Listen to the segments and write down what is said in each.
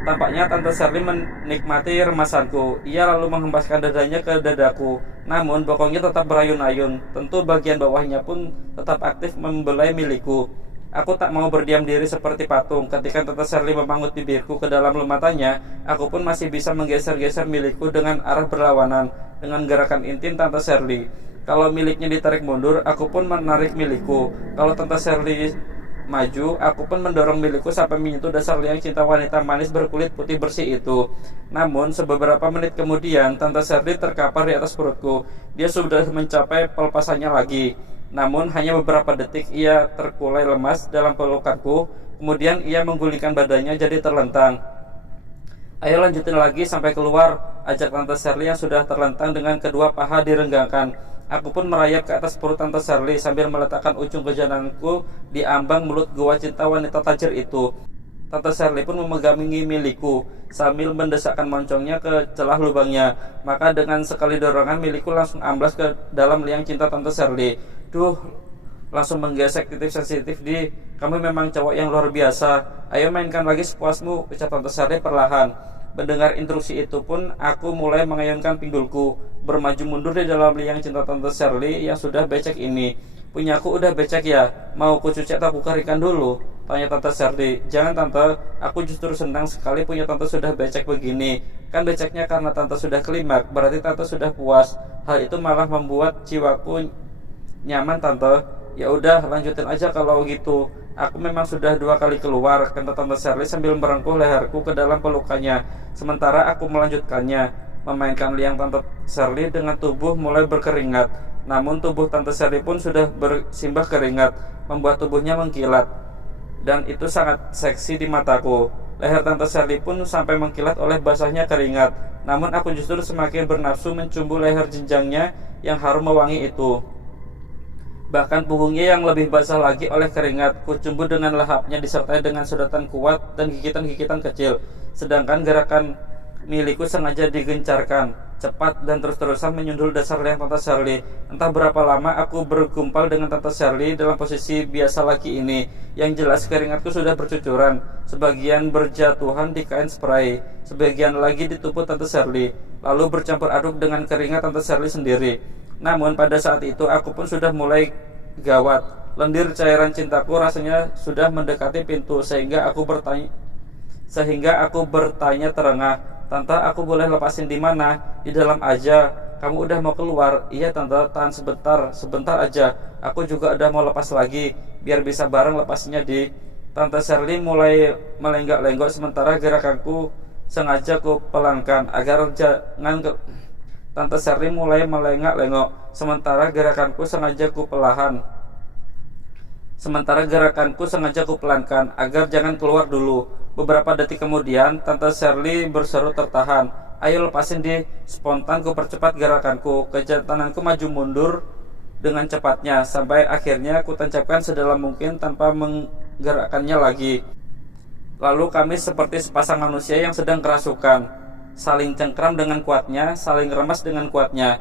Tampaknya Tante Sherly menikmati remasanku. Ia lalu menghembaskan dadanya ke dadaku. Namun bokongnya tetap berayun-ayun. Tentu bagian bawahnya pun tetap aktif membelai milikku. Aku tak mau berdiam diri seperti patung. Ketika Tante Sherly memangut bibirku ke dalam matanya, aku pun masih bisa menggeser-geser milikku dengan arah berlawanan dengan gerakan intim Tante Sherly. Kalau miliknya ditarik mundur, aku pun menarik milikku. Kalau Tante Sherly maju, aku pun mendorong milikku sampai menyentuh dasar liang cinta wanita manis berkulit putih bersih itu. Namun, beberapa menit kemudian, Tante Sherly terkapar di atas perutku. Dia sudah mencapai pelepasannya lagi. Namun, hanya beberapa detik ia terkulai lemas dalam pelukanku. Kemudian ia menggulingkan badannya jadi terlentang. Ayo lanjutin lagi sampai keluar, ajak Tante Sherly yang sudah terlentang dengan kedua paha direnggangkan. Aku pun merayap ke atas perut Tante Sherly sambil meletakkan ujung kejananku di ambang mulut gua cinta wanita tajir itu. Tante Sherly pun memegangi milikku sambil mendesakkan moncongnya ke celah lubangnya. Maka dengan sekali dorongan milikku langsung amblas ke dalam liang cinta Tante Sherly. Duh, langsung menggesek titik sensitif di. Kamu memang cowok yang luar biasa. Ayo mainkan lagi sepuasmu, ucap Tante Sherly perlahan. Mendengar instruksi itu pun aku mulai mengayunkan pinggulku, bermaju mundur di dalam liang cinta Tante Sherly yang sudah becek ini. Punyaku udah becek ya? Mau ku cuci atau ku keringkan dulu? Tanya Tante Sherly. Jangan Tante, aku justru senang sekali punya Tante sudah becek begini. Kan beceknya karena Tante sudah klimak, berarti Tante sudah puas. Hal itu malah membuat jiwaku nyaman Tante. Ya udah, lanjutin aja kalau gitu. Aku memang sudah 2 kali keluar, kata Tante Sherly sambil merengkuh leherku ke dalam pelukannya. Sementara aku melanjutkannya, memainkan liang Tante Sherly dengan tubuh mulai berkeringat. Namun tubuh Tante Sherly pun sudah bersimbah keringat, membuat tubuhnya mengkilat. Dan itu sangat seksi di mataku. Leher Tante Sherly pun sampai mengkilat oleh basahnya keringat. Namun aku justru semakin bernafsu mencumbu leher jenjangnya yang harum mewangi itu. Bahkan punggungnya yang lebih basah lagi oleh keringat. Kucumbu dengan lahapnya disertai dengan sudatan kuat dan gigitan-gigitan kecil. Sedangkan gerakan milikku sengaja digencarkan, cepat dan terus-terusan menyundul dasar liang Tante Sherly. Entah berapa lama aku bergumpal dengan Tante Sherly dalam posisi biasa lagi ini. Yang jelas keringatku sudah bercucuran, sebagian berjatuhan di kain spray, sebagian lagi di tubuh Tante Sherly, lalu bercampur aduk dengan keringat Tante Sherly sendiri. Namun pada saat itu aku pun sudah mulai gawat. Lendir cairan cintaku rasanya sudah mendekati pintu sehingga aku bertanya terengah, Tante, aku boleh lepasin di mana? Di dalam aja. Kamu udah mau keluar? Iya Tante, tahan sebentar aja. Aku juga udah mau lepas lagi, biar bisa bareng lepasnya di. Tante Sherly mulai melenggak-lenggok sementara gerakanku sengaja ku pelankan agar jangan Tante Sherly mulai melengak-lengok, sementara gerakanku sengaja ku pelankan agar jangan keluar dulu. Beberapa detik kemudian, Tante Sherly berseru tertahan. Ayo lepasin di. Spontan ku percepat gerakanku. Kejantananku maju mundur dengan cepatnya sampai akhirnya ku tancapkan sedalam mungkin tanpa menggerakkannya lagi. Lalu kami seperti sepasang manusia yang sedang kerasukan, saling cengkram dengan kuatnya, saling remas dengan kuatnya.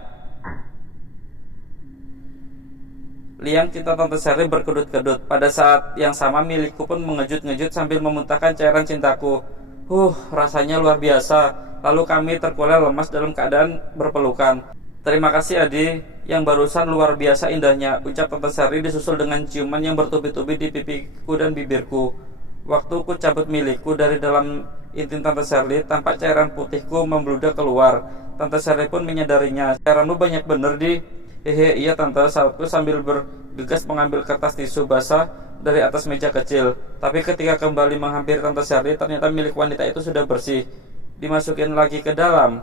Liang cinta Tante Sherly berkedut-kedut. Pada saat yang sama milikku pun mengejut-ngejut sambil memuntahkan cairan cintaku. Rasanya luar biasa. Lalu kami terkulai lemas dalam keadaan berpelukan. Terima kasih Adi, yang barusan luar biasa indahnya, ucap Tante Sherly disusul dengan ciuman yang bertubi-tubi di pipiku dan bibirku. Waktu ku cabut milikku dari dalam intim Tante Sherly, tampak cairan putihku membludak keluar. Tante Sherly pun menyadarinya. Cairanmu banyak bener di. Hehe, iya Tante, sautku sambil bergegas mengambil kertas tisu basah dari atas meja kecil. Tapi ketika kembali menghampiri Tante Sherly, ternyata milik wanita itu sudah bersih. Dimasukin lagi ke dalam,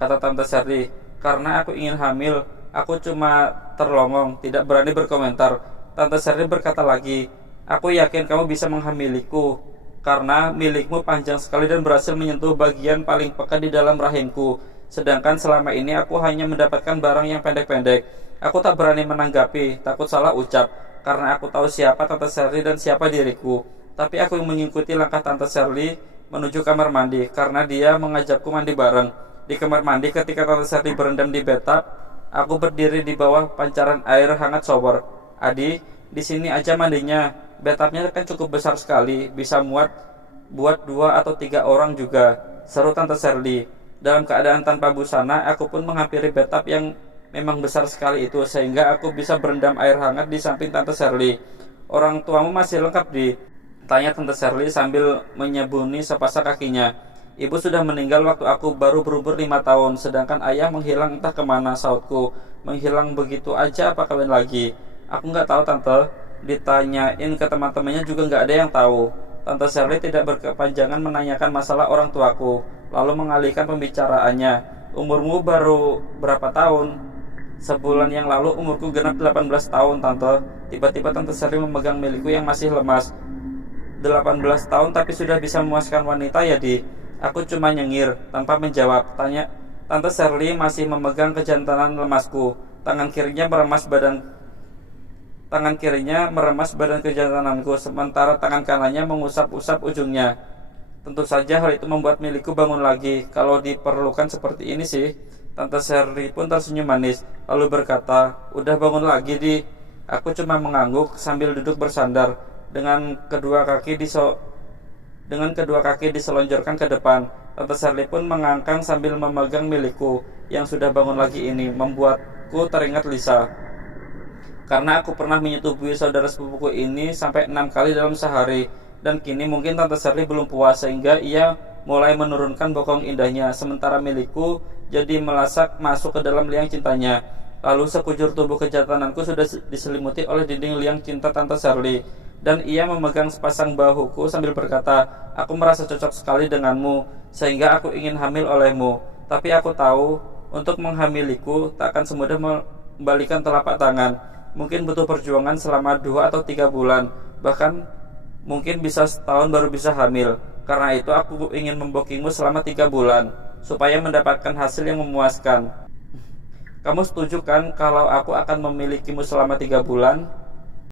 kata Tante Sherly. Karena aku ingin hamil, aku cuma terlongong, tidak berani berkomentar. Tante Sherly berkata lagi, aku yakin kamu bisa menghamiliku, karena milikmu panjang sekali dan berhasil menyentuh bagian paling pekat di dalam rahimku. Sedangkan selama ini aku hanya mendapatkan barang yang pendek-pendek. Aku tak berani menanggapi, takut salah ucap, karena aku tahu siapa Tante Sherly dan siapa diriku. Tapi aku mengikuti langkah Tante Sherly menuju kamar mandi, karena dia mengajakku mandi bareng. Di kamar mandi ketika Tante Sherly berendam di bathtub, aku berdiri di bawah pancaran air hangat shower. Adi, di sini aja mandinya. Bathtubnya kan cukup besar sekali, bisa muat buat 2 atau 3 orang juga, seru Tante Shirley. Dalam keadaan tanpa busana, aku pun menghampiri bathtub yang memang besar sekali itu, sehingga aku bisa berendam air hangat di samping Tante Shirley. Orang tuamu masih lengkap di? Tanya Tante Shirley sambil menyebuni sepasang kakinya. Ibu sudah meninggal waktu aku baru berumur 5 tahun, sedangkan ayah menghilang entah kemana, sautku. Menghilang begitu aja apa kawin lagi? Aku nggak tahu Tante. Ditanyain ke teman-temannya juga nggak ada yang tahu. Tante Shirley tidak berkepanjangan menanyakan masalah orang tuaku, lalu mengalihkan pembicaraannya. Umurmu baru berapa tahun? Sebulan yang lalu umurku genap 18 tahun Tante. Tiba-tiba Tante Shirley memegang milikku yang masih lemas. 18 tahun tapi sudah bisa memuaskan wanita ya di? Aku cuma nyengir tanpa menjawab. Tante Shirley masih memegang kejantanan lemasku. Tangan kirinya meremas badan kejantananku, sementara tangan kanannya mengusap-usap ujungnya. Tentu saja hal itu membuat milikku bangun lagi. Kalau diperlukan seperti ini sih. Tante Shirley pun tersenyum manis, lalu berkata, udah bangun lagi di? Aku cuma mengangguk sambil duduk bersandar, dengan kedua kaki diselonjorkan ke depan. Tante Shirley pun mengangkang sambil memegang milikku yang sudah bangun lagi ini, membuatku teringat Lisa. Karena aku pernah menyetubuhi saudara sepupuku ini sampai 6 kali dalam sehari. Dan kini mungkin Tante Shirley belum puas, sehingga ia mulai menurunkan bokong indahnya, sementara milikku jadi melasak masuk ke dalam liang cintanya. Lalu sekujur tubuh kejantananku sudah diselimuti oleh dinding liang cinta Tante Shirley, dan ia memegang sepasang bahuku sambil berkata, aku merasa cocok sekali denganmu, sehingga aku ingin hamil olehmu. Tapi aku tahu, untuk menghamiliku tak akan semudah membalikan telapak tangan. Mungkin butuh perjuangan selama 2 atau 3 bulan, bahkan mungkin bisa setahun baru bisa hamil. Karena itu aku ingin membokingmu selama 3 bulan, supaya mendapatkan hasil yang memuaskan. Kamu setuju kan kalau aku akan memilikimu selama 3 bulan?